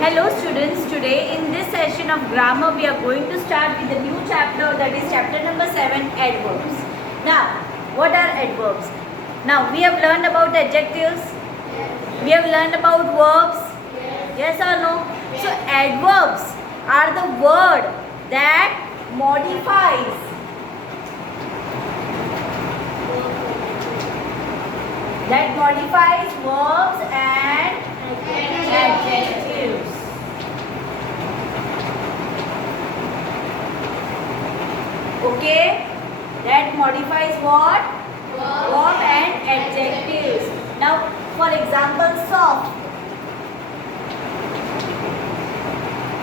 Hello students, today in this session of grammar we are going to start with the new chapter, that is chapter number 7, adverbs. Now, what are adverbs? Now, we have learned about adjectives, we have learned about verbs, yes or no? So, adverbs are the word that modifies verbs and adjectives. Okay, that modifies what? Verb and adjectives. Now, for example, soft.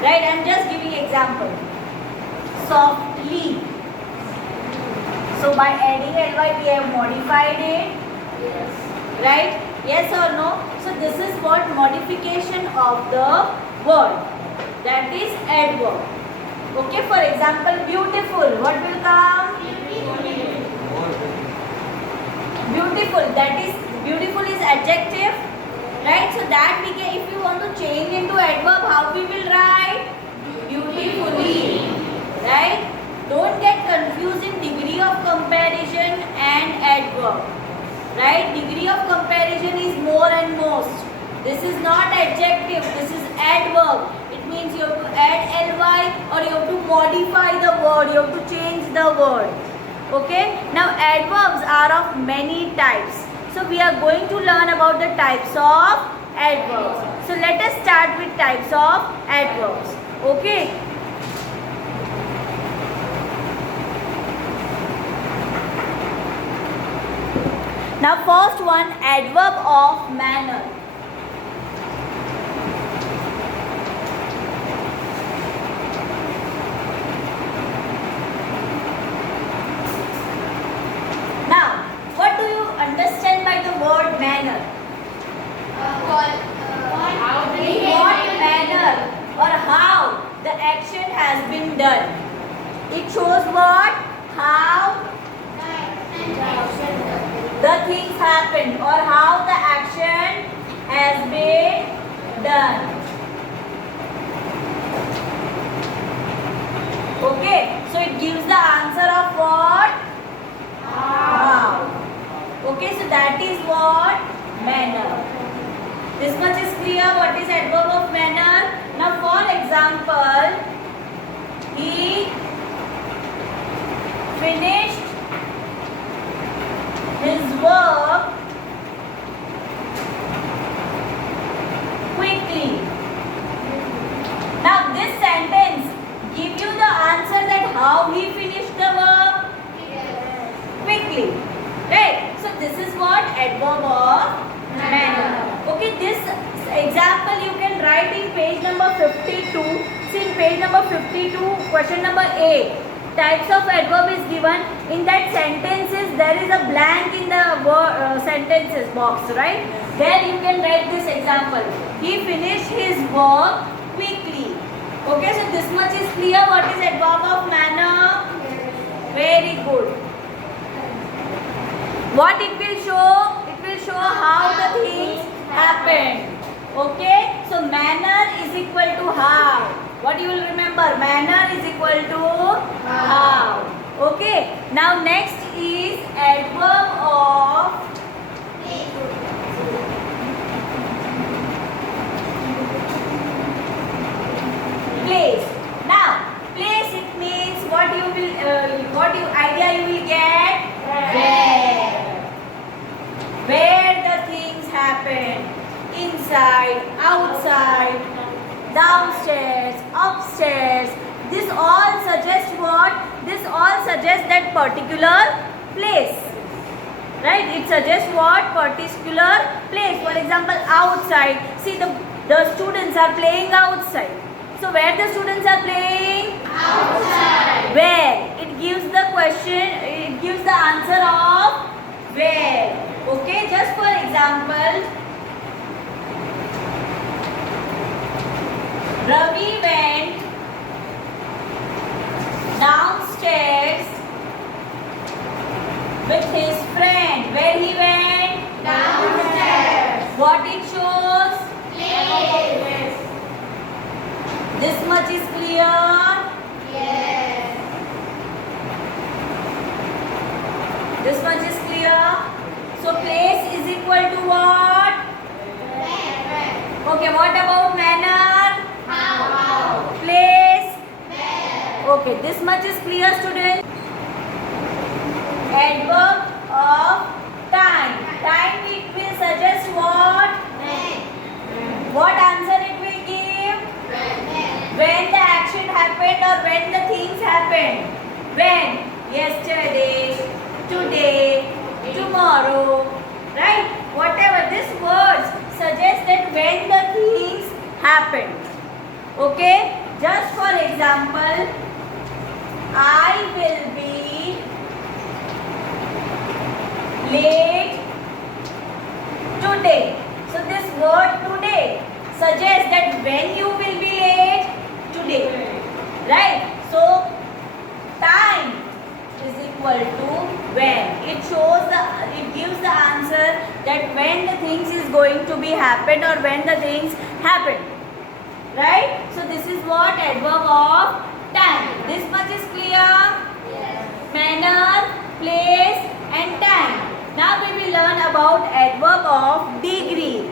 Right, I am just giving example. Softly. So, by adding ly, we have modified it. Yes. Right? Yes or no? So, this is what modification of the word. That is adverb. Okay, for example, beautiful. What will come? Beautiful. That is, beautiful is adjective. Right? So, that we can, if you want to change into adverb, how we will write? Beautifully. Right? Don't get confused in degree of comparison and adverb. Right? Degree of comparison is more and most. This is not adjective. This is adverb. It means you have to add ly or you have to modify the word. You have to change the word. Okay? Now adverbs are of many types. So we are going to learn about the types of adverbs. So let us start with types of adverbs. Okay? Now first one, adverb of manner. Now, what do you understand by the word manner? What manner or how the action has been done. It shows what? How the things happen or how the action has been done. Okay, so it gives the answer of what? How. Okay, so that is what? Manner. This much is clear. What is adverb of manner? Now for example, he finished his work quickly. Now this sentence give you the answer that how he finished the work quickly. Right? So this is what adverb of manner. Okay, this example you can write in page number 52. See in page number 52, question number 8. Types of adverb is given. In that sentences, there is a blank in the sentences box, right? There you can write this example. He finished his work quickly. Okay, so this much is clear. What is adverb of manner? Very good. What it will show? It will show how the things happened. Okay, so manner is equal to how. What you will remember? Manner is equal to how. Okay. Now next is adverb of place. Now place, it means what you will idea you will get? Where the things happen. Inside, outside, downstairs, upstairs. This all suggests what? This all suggests that particular place. Right? It suggests what? Particular place. For example, outside. See the students are playing outside. So where the students are playing? Outside. Where? It gives the question, it gives the answer of where. Okay, just for example, Ravi went downstairs with his friend. Where he went? Downstairs. What it shows? Place. This much is clear. Yes. This much is clear. So place is equal to what? When. Okay, what about manner? How. Place. When. Okay, this much is clear, students. Adverb of time. Time it will suggest what? When. What answer it will give? When. When the action happened or when the things happened. When? Yesterday, today, tomorrow. Right? Whatever. These words suggest that when the things happened. Okay? Just for example, I will be late today. So this word today suggests that when you will be late today. Right? So time is equal to when. It gives the answer that when the things is going to be happened or when the things happen. Right? So this is what adverb of time. This much is clear. Yes. Manner, place and time. Now we will learn about adverb of degree.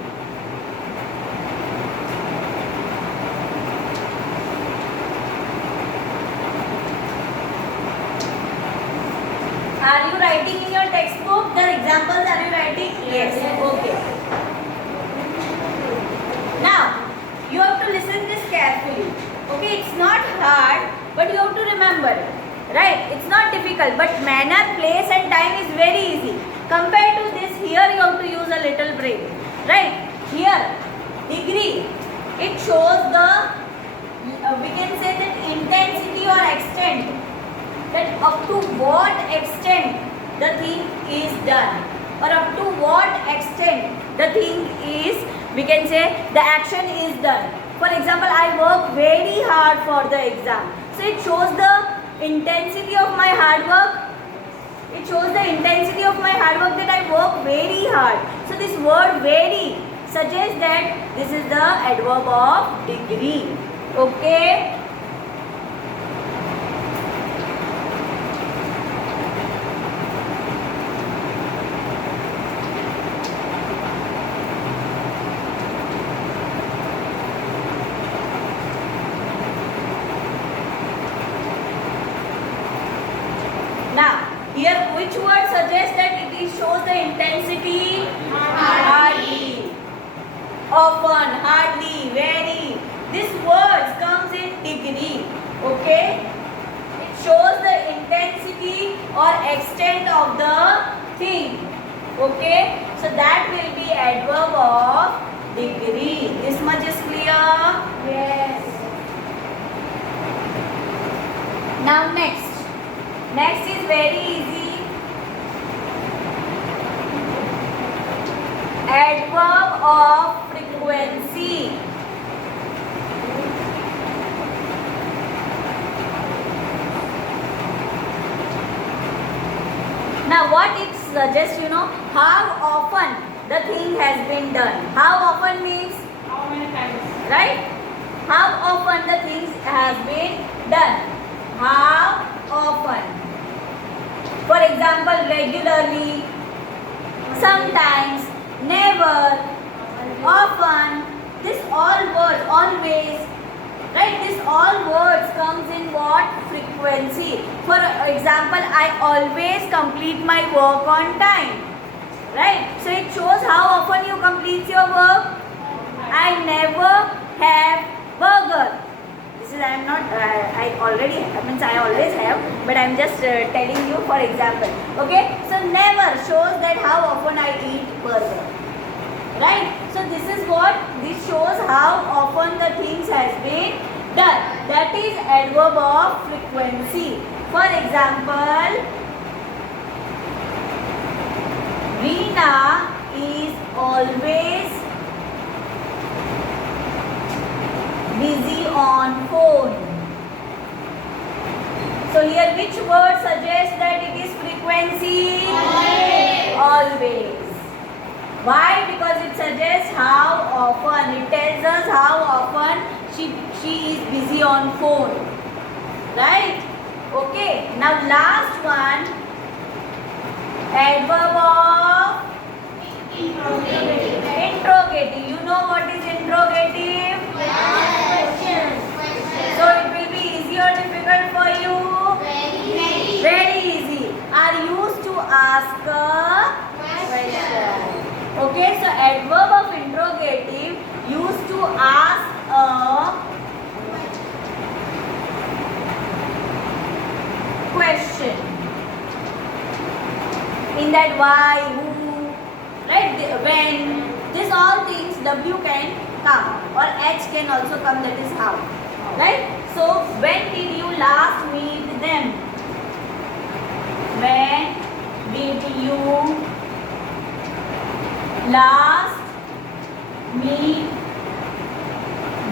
Are you writing in your textbook? The examples are you writing? Yes. Okay. Now, you have to listen this carefully. Okay, it's not hard, but you have to remember it. Right? It's not difficult, but manner, place and time is very easy. Compared to this, here you have to use a little brain. Right? Here, degree, it shows the, we can say that intensity or extent. That up to what extent the thing is done. Or up to what extent the thing is, we can say the action is done. For example, I work very hard for the exam. So it shows the intensity of my hard work. It shows the intensity of my hard work that I work very hard. So this word very suggests that this is the adverb of degree. Okay. Now, here which word suggests that it shows the intensity? Hardly. Often, hardly, very. This word comes in degree. Okay? It shows the intensity or extent of the thing. Okay? So that will be adverb of degree. This much is clear? Yes. Now next. Next is very easy. Adverb of frequency. Now what it suggests, how often the thing has been done. How often means? How many times? Right? How often the things has been done. How often? For example, regularly, sometimes, never, often. This all words, always. Right? This all words comes in what? Frequency. For example, I always complete my work on time. Right? So it shows how often you complete your work. I never have burger. This is I always have, but I am just telling you for example. Okay? So never shows that how often I eat burger. Right? So this is what, this shows how often the things has been done. That is adverb of frequency. For example, Reena is always busy on phone. So here which word suggests that it is frequency? Always. Why? Because it suggests how often. It tells us how often she is busy on phone. Right? Okay. Now last one. Adverb of interrogative. You know what is interrogative? So it will be easy or difficult for you? Very easy. Are used to ask a question. Okay, so adverb of interrogative used to ask a question. In that why, who, right? When, this all things W can come or H can also come, that is how. Right? So when did you last meet them? When did you last meet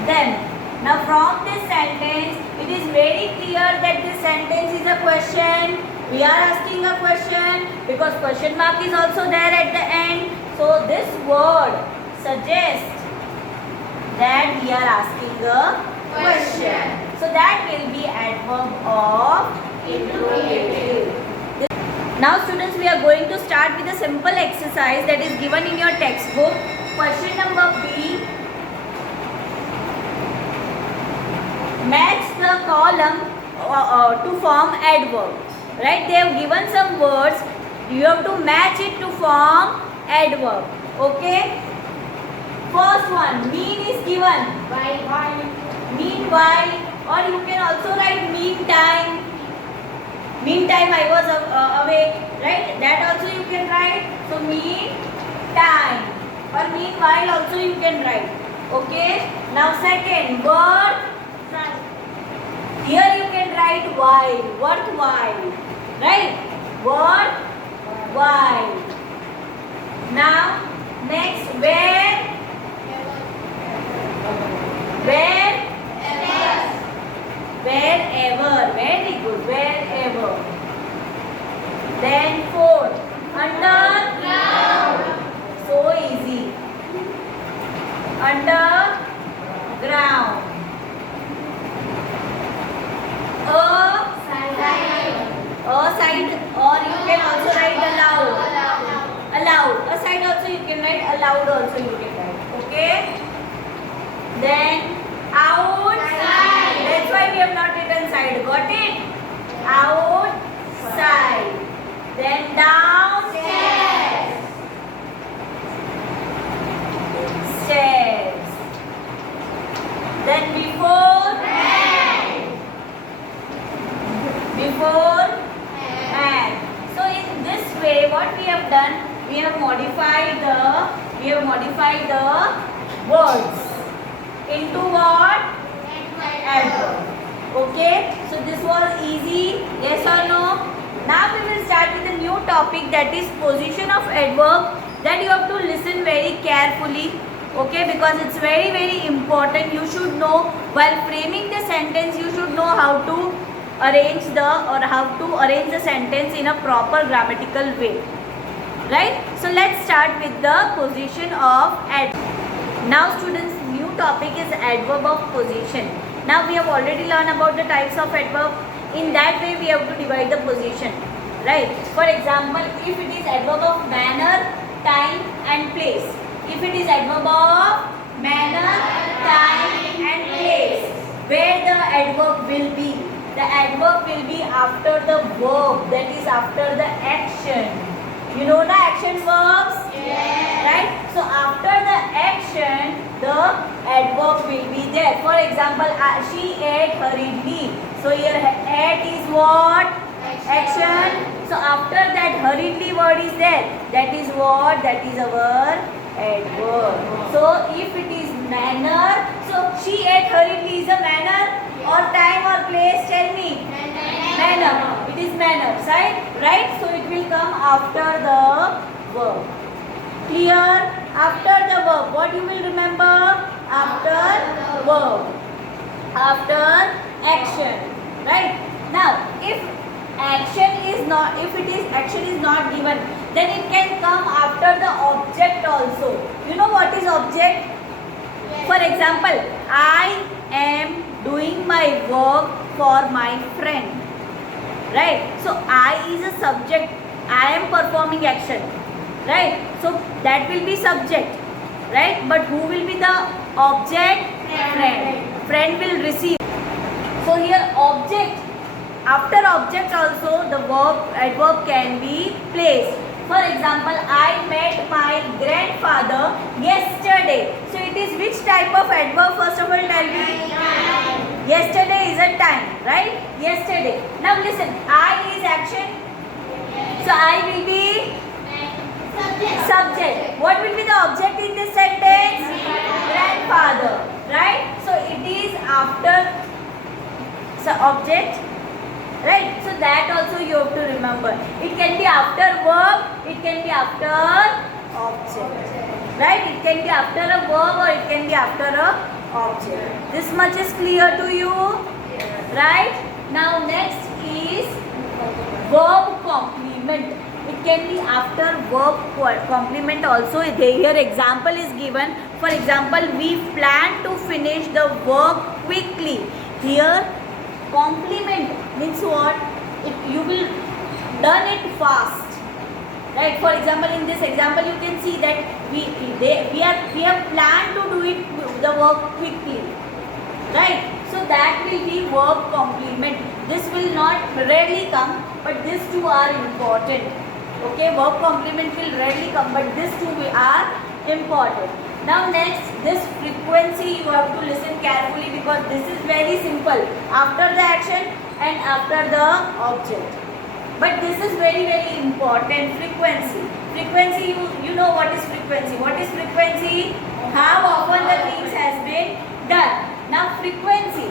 them? Now from this sentence, it is very clear that this sentence is a question. We are asking a question because question mark is also there at the end. So this word suggests that we are asking a question. So that will be adverb of interrogative. Now students, we are going to start with a simple exercise that is given in your textbook. Question number B. Match the column to form adverb. Right? They have given some words. You have to match it to form adverb. Okay? First one, mean is given. Meanwhile, or you can also write meantime. Meantime I was away. Right? That also you can write. So meantime. Or meanwhile also you can write. Okay? Now second, word. Here you can write while, worthwhile, right? Worthwhile. Now, next, where? Wherever, very good, wherever. Then fourth, underground. So easy. Underground. A side, or you can also write aloud. Aloud. A side also you can write, aloud also you can write. Okay? Then outside. That's why we have not written side. Got it? Outside. Then downstairs. Stairs. Then before. Before and. So in this way, what we have done, we have modified the words into what? Adverb. Okay. So this was easy. Yes or no? Now we will start with a new topic, that is position of adverb. That you have to listen very carefully. Okay, because it's very, very important. You should know while framing the sentence. You should know how to arrange the sentence in a proper grammatical way. Right? So let's start with the position of adverb. Now students, new topic is adverb of position. Now we have already learned about the types of adverb. In that way we have to divide the position. Right? For example, if it is adverb of manner, time and place. If it is adverb of manner, time and place, where the adverb will be? The adverb will be after the verb, that is after the action. You know the action verbs? Yes. Right? So after the action, the adverb will be there. For example, she ate hurriedly. So here ate is what? Action. So after that hurriedly word is there. That is what? That is our adverb. So if it is manner, so she ate hurriedly is a manner or time or place, tell me. Manner. It is manner, right? So it will come after the verb. Clear? After the verb, what you will remember? After verb. After action. Right? Now, if action is not given, then it can come after the object also. You know what is object? For example, I for my friend. Right? So I is a subject. I am performing action. Right? So that will be subject. Right? But who will be the object? Friend. Friend will receive. So here object. After object also the adverb can be placed. For example, I met my grandfather yesterday. So it is which type of adverb? First of all tell me. Yesterday is a time, right? Yesterday. Now listen, I is action. So I will be subject. What will be the object in this sentence? Grandfather, right? So it is after object, right? So that also you have to remember. It can be after verb, it can be after object, right? It can be after a verb or it can be after a object. This much is clear to you, right? Now next is verb complement. It can be after verb complement also. Here example is given. For example, we plan to finish the work quickly. Here complement means what? You will done it fast, right? For example, in this example you can see that we have planned to do it the work quickly, right? So that will be verb complement. This will not rarely come, but these two are important. Okay, verb complement will rarely come, but these two are important. Now next, this frequency you have to listen carefully because this is very simple. After the action and after the object. But this is very important. Frequency. Frequency, you know what is frequency. What is frequency? How often the things has been done. Now frequency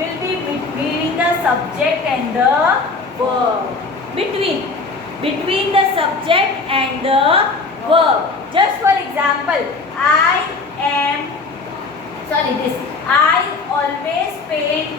will be between the subject and the verb. Between the subject and the verb. Just for example, I always paint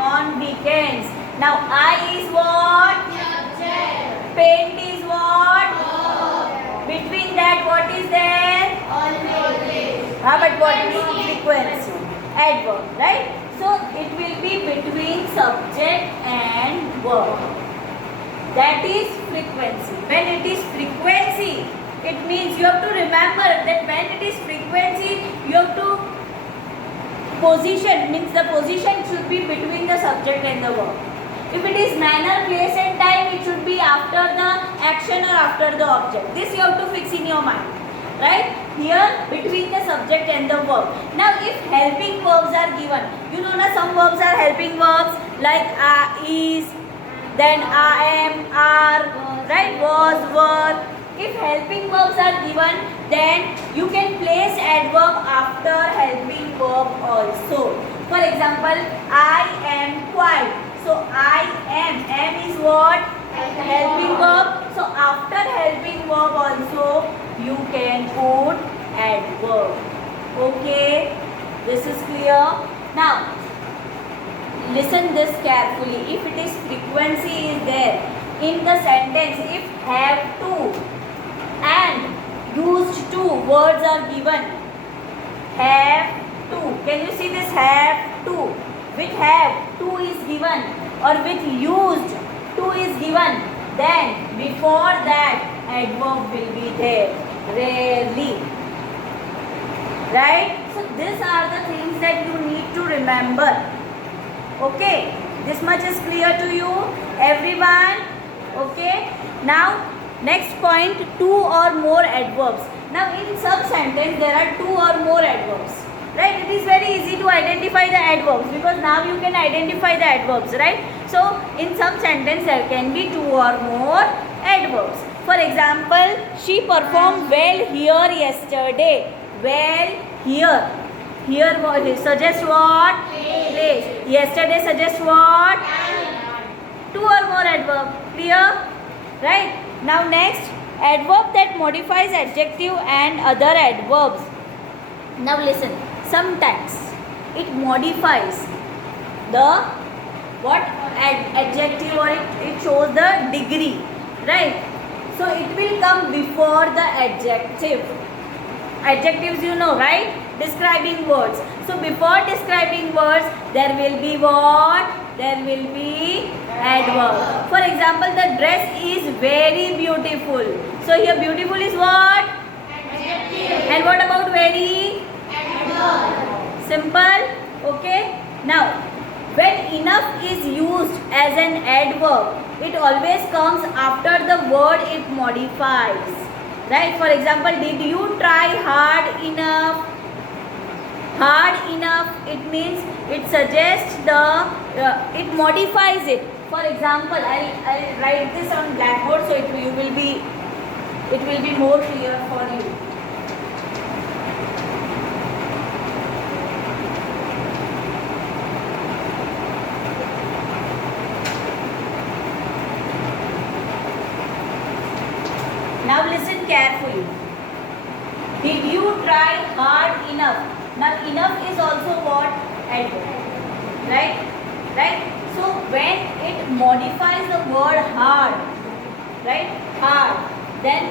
on weekends. Now I is what? Subject. Paint is what? Verb. Between that what is there? Always. But what is frequency? Adverb, right? So it will be between subject and verb. That is frequency. When it is frequency, it means you have to remember that when it is frequency, you have to position, means the position should be between the subject and the verb. If it is manner, place and time, it should be after the action or after the object. This you have to fix in your mind. Right? Here, between the subject and the verb. Now, if helping verbs are given, you know na some verbs are helping verbs like is, then am, are, right? Was, were. If helping verbs are given, then you can place adverb after helping verb also. For example, I am quiet. So I am is what? Helping verb. So after helping verb also, you can put adverb. Okay, this is clear. Now, listen this carefully. If it is frequency is there in the sentence, if have to and used to words are given, have to. Can you see this have to? With have to is given or with used to is given, then before that adverb will be there. Rarely. Right? So these are the things that you need to remember. Okay, this much is clear to you, everyone? Okay, now next point, two or more adverbs. Now in some sentence there are two or more adverbs, right? It is very easy to identify the adverbs because now you can identify the adverbs, right? So in some sentence there can be two or more adverbs. For example, she performed well here yesterday. Well here. Here suggests what? Place. Yesterday suggests what? Two or more adverb. Clear? Right? Now next, adverb that modifies adjective and other adverbs. Now listen. Sometimes it modifies the what? Adjective or it shows the degree. Right? So it will come before the adjective. Adjectives you know, right? Describing words. So before describing words, there will be what? There will be adverb. For example, the dress is very beautiful. So here beautiful is what? Adjective. And what about very? Adverb. Simple. Okay. Now, when enough is used as an adverb, it always comes after the word it modifies. Right? For example, did you try hard enough? Hard enough, it means it suggests it modifies it. For example, I'll write this on blackboard so it will be more clear for you. Now listen carefully. Did you try hard enough? Now enough is also what? Adverb. Right? So when it modifies the word hard, right? Hard, then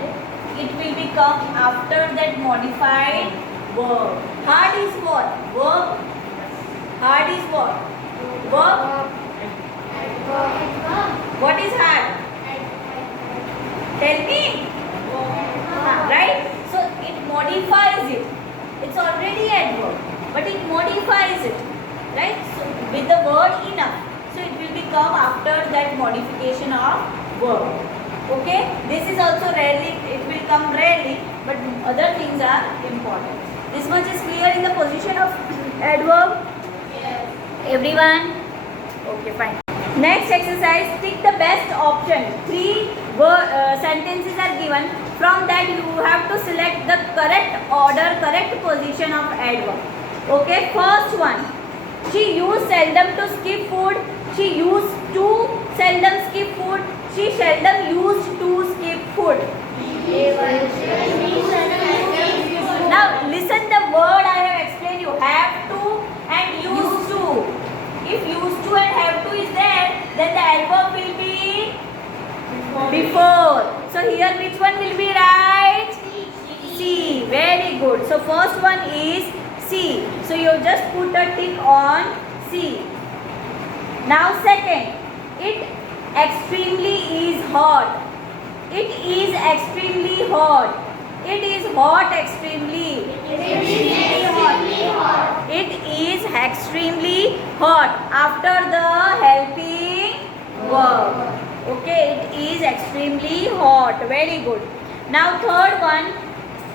it will become after that modified verb. Hard is what? Verb. Hard is what? Verb. What is hard? Tell me. Right? So it modifies it. It's already adverb, but it modifies it. Right? So with the word enough. So it will become after that modification of verb. Okay? This is also rarely, it will come rarely, but other things are important. This much is clear in the position of adverb? Yes. Everyone? Okay, fine. Next exercise, tick the best option. 3 sentences are given. From that you have to select the correct order, correct position of adverb. Okay, first one. She used seldom to skip food. She used to seldom skip food. She seldom used to skip food. Now listen the word I have explained you. Have to and used to. If used to and have to is there, then the adverb will be before. So here which one will be right? C. Very good. So first one is C. So you just put a tick on C. Now second, it extremely is hot. It is extremely hot. It is hot extremely. It is extremely hot after the helping verb. Okay, it is extremely hot. Very good. Now third one,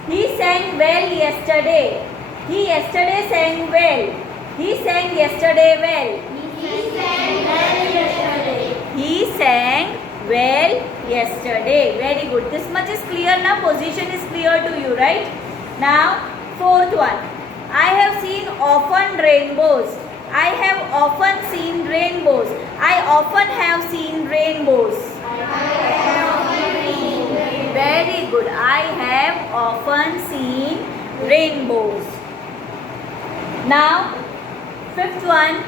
he sang well yesterday. He yesterday sang well. He sang yesterday well. He sang well yesterday. Very good. This much is clear now. Position is clear to you, right? Now fourth one, I have seen often rainbows. I have often seen rainbows. I often have seen rainbows. Very good. I have often seen rainbows. Now, fifth one.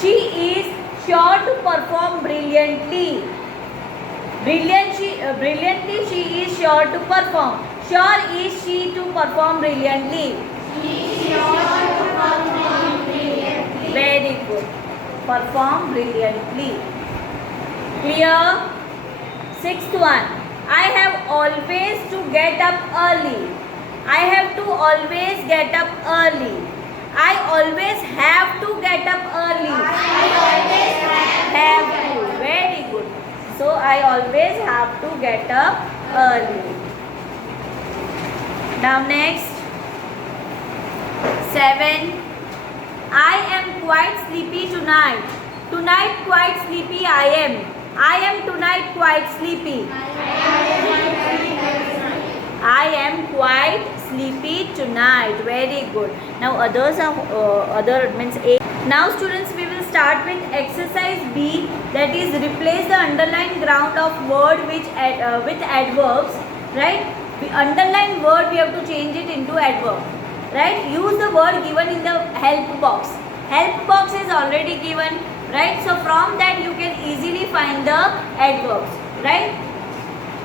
She is sure to perform brilliantly. Brilliantly she is sure to perform. Sure is she to perform brilliantly. Very good. Perform brilliantly. Clear? Sixth one. I have always to get up early. I have to always get up early. I always have to get up early. Have to. Very good. So I always have to get up early. Now next. 7. I am quite sleepy tonight. Tonight quite sleepy I am. I am tonight quite sleepy. I am quite sleepy tonight. Very good. Now others are other means A. Now students, we will start with exercise B, that is replace the underlined ground of word with adverbs. Right? The underlined word we have to change it into adverb. Right? Use the word given in the help box. Help box is already given. Right? So from that you can easily find the adverbs. Right?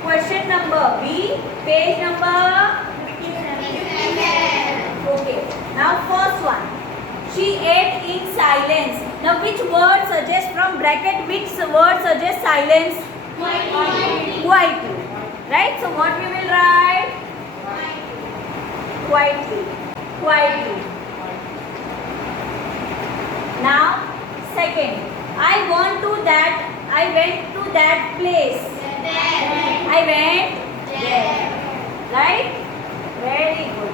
Question number B, page number 57. Okay. Now first one. She ate in silence. Now which word suggests from bracket? Which word suggests silence? Quietly. Right? So what we will write? Quietly. Quietly. Now second. I went to that place. I went there. Right? Very good.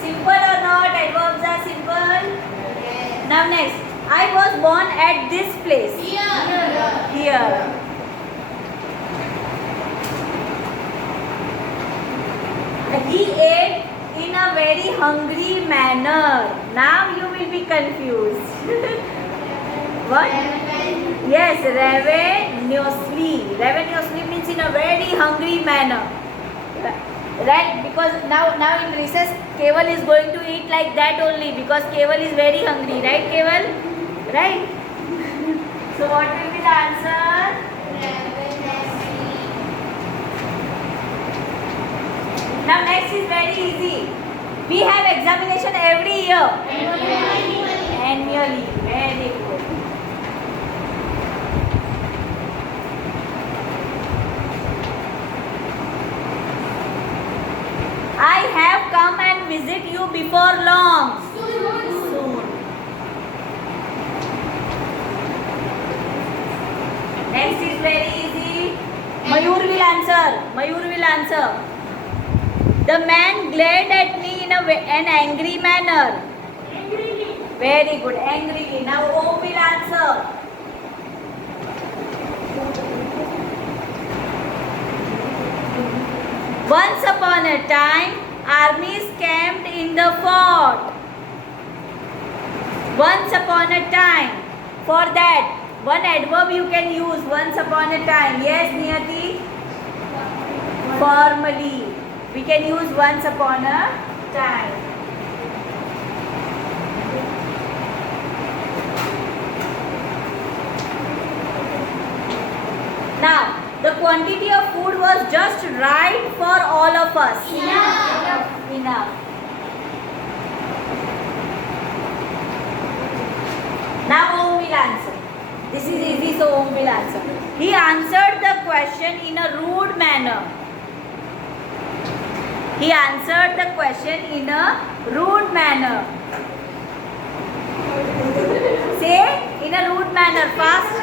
Simple or not? Adverbs are simple. Now next. I was born at this place. Here. He ate in a very hungry manner. Now you will be confused. What? Yes, ravenously. Ravenously means in a very hungry manner. Right? Because now in recess, Keval is going to eat like that only because Keval is very hungry. Right, Keval? Right? So what will be the answer? Now next is very easy. We have examination every year. Annually. Very good. I have come and visit you before long. Soon. Next is very easy. Mayur will answer. The man glared at me in an angry manner. Very good. Angrily. Now Om will answer. Once upon a time, armies camped in the fort. Once upon a time. For that, one adverb you can use. Once upon a time. Yes, Niyati? Formally. We can use once upon a time. Now, the quantity of food was just right for all of us. Enough. Now Om will answer. This is easy, so Om will answer. He answered the question in a rude manner. He answered the question in a rude manner. Say in a rude manner. Fast.